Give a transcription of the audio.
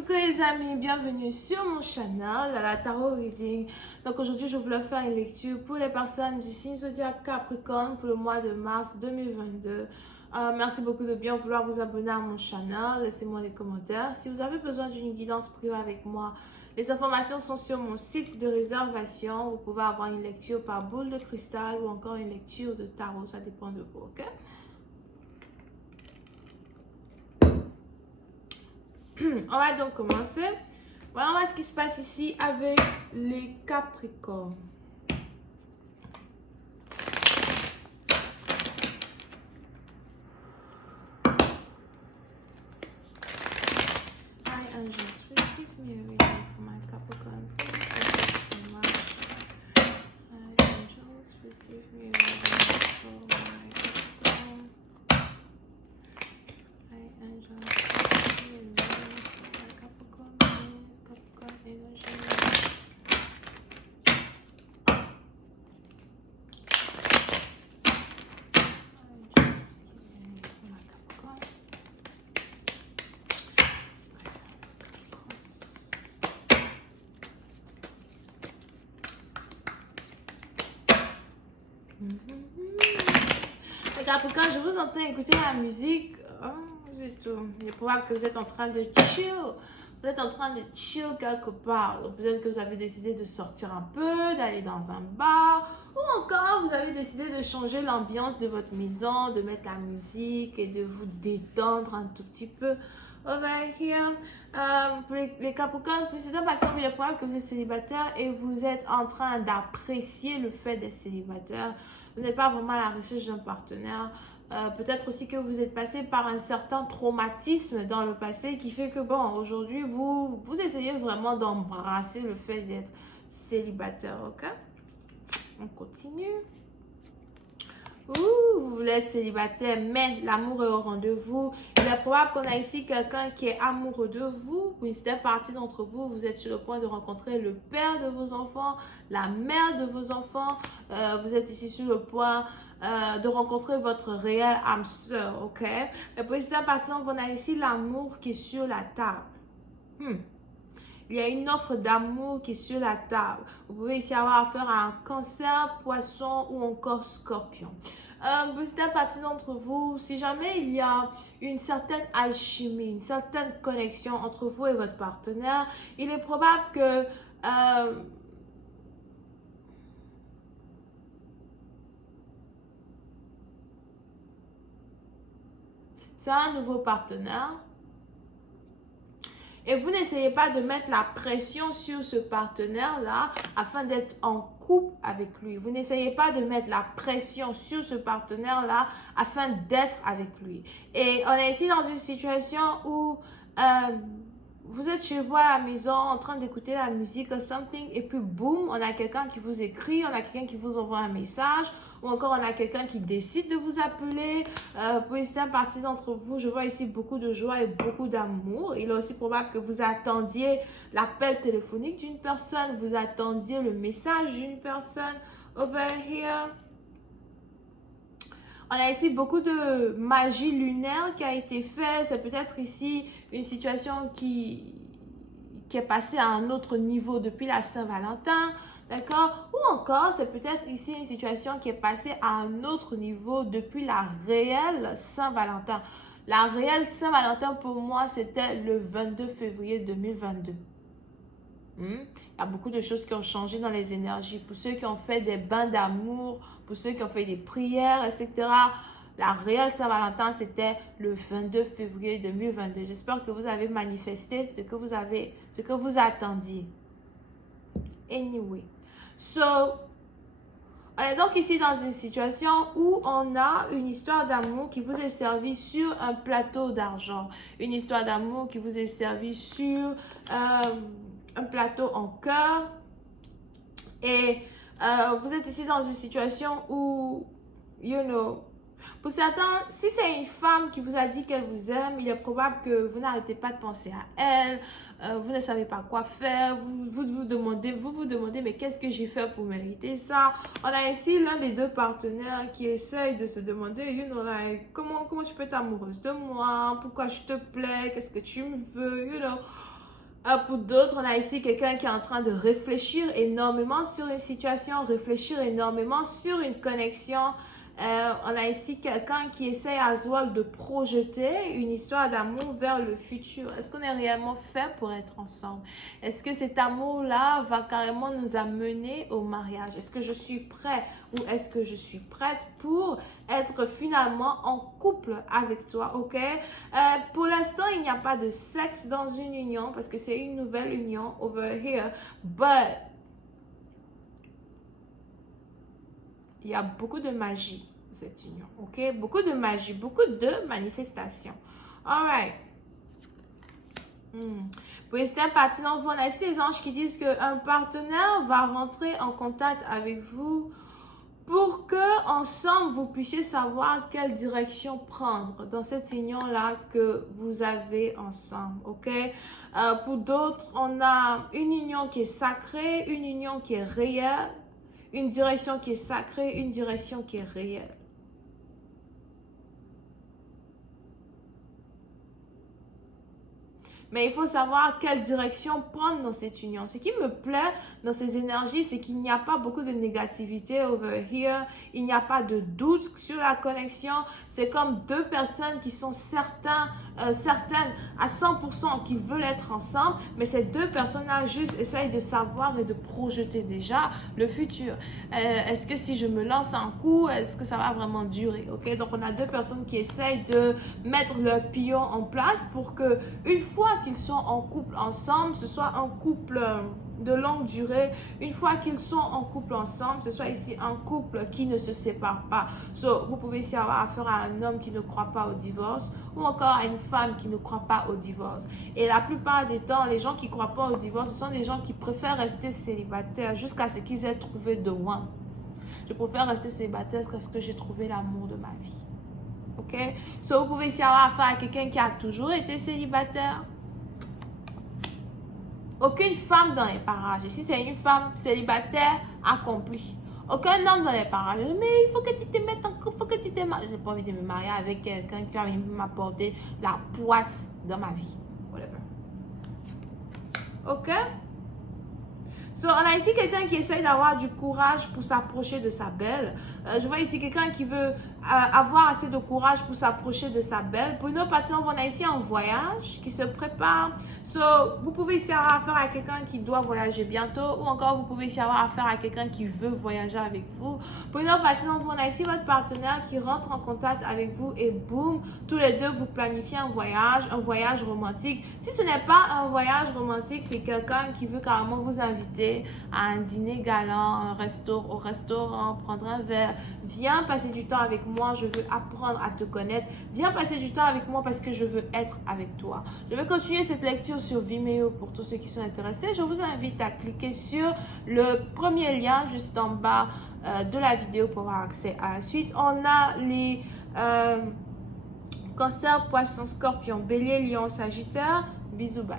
Coucou les amis, bienvenue sur mon channel, à la Tarot Reading. Donc aujourd'hui, je voulais faire une lecture pour les personnes du signe zodiaque Capricorne pour le mois de mars 2022. Merci beaucoup de bien vouloir vous abonner à mon channel, laissez-moi des commentaires. Si vous avez besoin d'une guidance privée avec moi, les informations sont sur mon site de réservation. Vous pouvez avoir une lecture par boule de cristal ou encore une lecture de tarot, ça dépend de vous, ok? On va donc commencer. Voilà, on va voir ce qui se passe ici avec les Capricornes. Hi angels, please give me a reading for my Capricorn. Please, thank you so much. Hi angels, please give me a reading for my Capricorn. Hi angels, please give me a reading for my Capricorn. Please, Capricorn energy. Les Capricornes, je vous entends écouter la musique. Il est probable que vous êtes en train de chill. Vous êtes en train de chill quelque part. Peut-être que vous avez décidé de sortir un peu, d'aller dans un bar. Ou encore, vous avez décidé de changer l'ambiance de votre maison, de mettre la musique et de vous détendre un tout petit peu. Over here. Pour les Capricornes, plus c'est un patient, il est probable que vous êtes célibataire et vous êtes en train d'apprécier le fait d'être célibataire. Vous n'êtes pas vraiment à la recherche d'un partenaire. Peut-être aussi que vous êtes passé par un certain traumatisme dans le passé qui fait que, bon, aujourd'hui, vous essayez vraiment d'embrasser le fait d'être célibataire, ok? On continue. Vous voulez être célibataire, mais l'amour est au rendez-vous. Il est probable qu'on a ici quelqu'un qui est amoureux de vous. Pour une certaine partie d'entre vous, vous êtes sur le point de rencontrer le père de vos enfants, la mère de vos enfants. Vous êtes ici sur le point de rencontrer votre réel âme sœur, ok? Mais pour une certaine partie d'entre vous, on a ici l'amour qui est sur la table. Il y a une offre d'amour qui est sur la table. Vous pouvez ici avoir affaire à un cancer, poisson ou encore scorpion. Petite partie d'entre vous, si jamais il y a une certaine alchimie, une certaine connexion entre vous et votre partenaire, il est probable que c'est un nouveau partenaire. Et vous n'essayez pas de mettre la pression sur ce partenaire-là afin d'être en couple avec lui. Vous n'essayez pas de mettre la pression sur ce partenaire-là afin d'être avec lui. Et on est ici dans une situation où vous êtes chez vous à la maison en train d'écouter la musique ou something et puis boum, on a quelqu'un qui vous écrit, on a quelqu'un qui vous envoie un message ou encore on a quelqu'un qui décide de vous appeler. Pour une certaine partie d'entre vous, je vois ici beaucoup de joie et beaucoup d'amour. Il est aussi probable que vous attendiez l'appel téléphonique d'une personne, vous attendiez le message d'une personne. Over here. On a ici beaucoup de magie lunaire qui a été faite. C'est peut-être ici une situation qui est passée à un autre niveau depuis la Saint-Valentin. D'accord? Ou encore, c'est peut-être ici une situation qui est passée à un autre niveau depuis la réelle Saint-Valentin. La réelle Saint-Valentin, pour moi, c'était le 22 février 2022. Il y a beaucoup de choses qui ont changé dans les énergies. Pour ceux qui ont fait des bains d'amour, pour ceux qui ont fait des prières, etc. La réelle Saint-Valentin, c'était le 22 février 2022. J'espère que vous avez manifesté ce que vous attendiez. Anyway. So, on est donc ici dans une situation où on a une histoire d'amour qui vous est servie sur un plateau d'argent. Une histoire d'amour qui vous est servie sur un plateau en cœur. Et vous êtes ici dans une situation où, pour certains, si c'est une femme qui vous a dit qu'elle vous aime, il est probable que vous n'arrêtez pas de penser à elle, vous ne savez pas quoi faire, vous vous demandez, mais qu'est-ce que j'ai fait pour mériter ça? On a ici l'un des deux partenaires qui essaye de se demander, comment tu peux être amoureuse de moi? Pourquoi je te plais? Qu'est-ce que tu me veux? Pour d'autres, on a ici quelqu'un qui est en train de réfléchir énormément sur une situation, réfléchir énormément sur une connexion. On a ici quelqu'un qui essaie à ce moment de projeter une histoire d'amour vers le futur. Est-ce qu'on est réellement fait pour être ensemble? Est-ce que cet amour-là va carrément nous amener au mariage? Est-ce que je suis prêt ou est-ce que je suis prête pour être finalement en couple avec toi, ok? Pour l'instant, il n'y a pas de sexe dans une union parce que c'est une nouvelle union over here, but il y a beaucoup de magie dans cette union, ok? Beaucoup de magie, beaucoup de manifestations. Alright. Pour rester pertinent, on a ici les anges qui disent qu'un partenaire va rentrer en contact avec vous pour que ensemble vous puissiez savoir quelle direction prendre dans cette union-là que vous avez ensemble, ok? Pour d'autres, on a une union qui est sacrée, une union qui est réelle, une direction qui est sacrée, une direction qui est réelle. Mais il faut savoir quelle direction prendre dans cette union. Ce qui me plaît dans ces énergies, c'est qu'il n'y a pas beaucoup de négativité over here. Il n'y a pas de doute sur la connexion. C'est comme deux personnes qui sont certaines à 100% qui veulent être ensemble. Mais ces deux personnes-là juste essayent de savoir et de projeter déjà le futur. Est-ce que si je me lance un coup, est-ce que ça va vraiment durer? Ok, donc on a deux personnes qui essayent de mettre leur pion en place pour que une fois qu'ils sont en couple ensemble, ce soit un couple de longue durée. Une fois qu'ils sont en couple ensemble, ce soit ici un couple qui ne se sépare pas. So, vous pouvez ici avoir affaire à un homme qui ne croit pas au divorce ou encore à une femme qui ne croit pas au divorce. Et la plupart des temps, les gens qui ne croient pas au divorce, ce sont des gens qui préfèrent rester célibataires jusqu'à ce qu'ils aient trouvé the one. Je préfère rester célibataire jusqu'à ce que j'ai trouvé l'amour de ma vie. Ok? So, vous pouvez ici avoir affaire à quelqu'un qui a toujours été célibataire. Aucune femme dans les parages. Ici, c'est une femme célibataire accomplie. Aucun homme dans les parages. Mais il faut que tu te mettes en couple, il faut que tu te maries. Je n'ai pas envie de me marier avec quelqu'un qui va m'apporter la poisse dans ma vie. Whatever. Ok? So, on a ici quelqu'un qui essaye d'avoir du courage pour s'approcher de sa belle. Je vois ici quelqu'un qui veut avoir assez de courage pour s'approcher de sa belle. Pour une autre partie, on a ici un voyage qui se prépare. So, vous pouvez ici avoir affaire à quelqu'un qui doit voyager bientôt ou encore vous pouvez ici avoir affaire à quelqu'un qui veut voyager avec vous. Pour une autre partie, on a ici votre partenaire qui rentre en contact avec vous et boum, tous les deux vous planifiez un voyage romantique. Si ce n'est pas un voyage romantique, c'est quelqu'un qui veut carrément vous inviter à un dîner galant, au restaurant, prendre un verre. Viens passer du temps avec moi, je veux apprendre à te connaître. Viens passer du temps avec moi parce que je veux être avec toi. Je vais continuer cette lecture sur Vimeo pour tous ceux qui sont intéressés. Je vous invite à cliquer sur le premier lien juste en bas de la vidéo pour avoir accès à la suite. On a les Cancer, Poisson, Scorpion, Bélier, Lion, Sagittaire. Bisous, bye.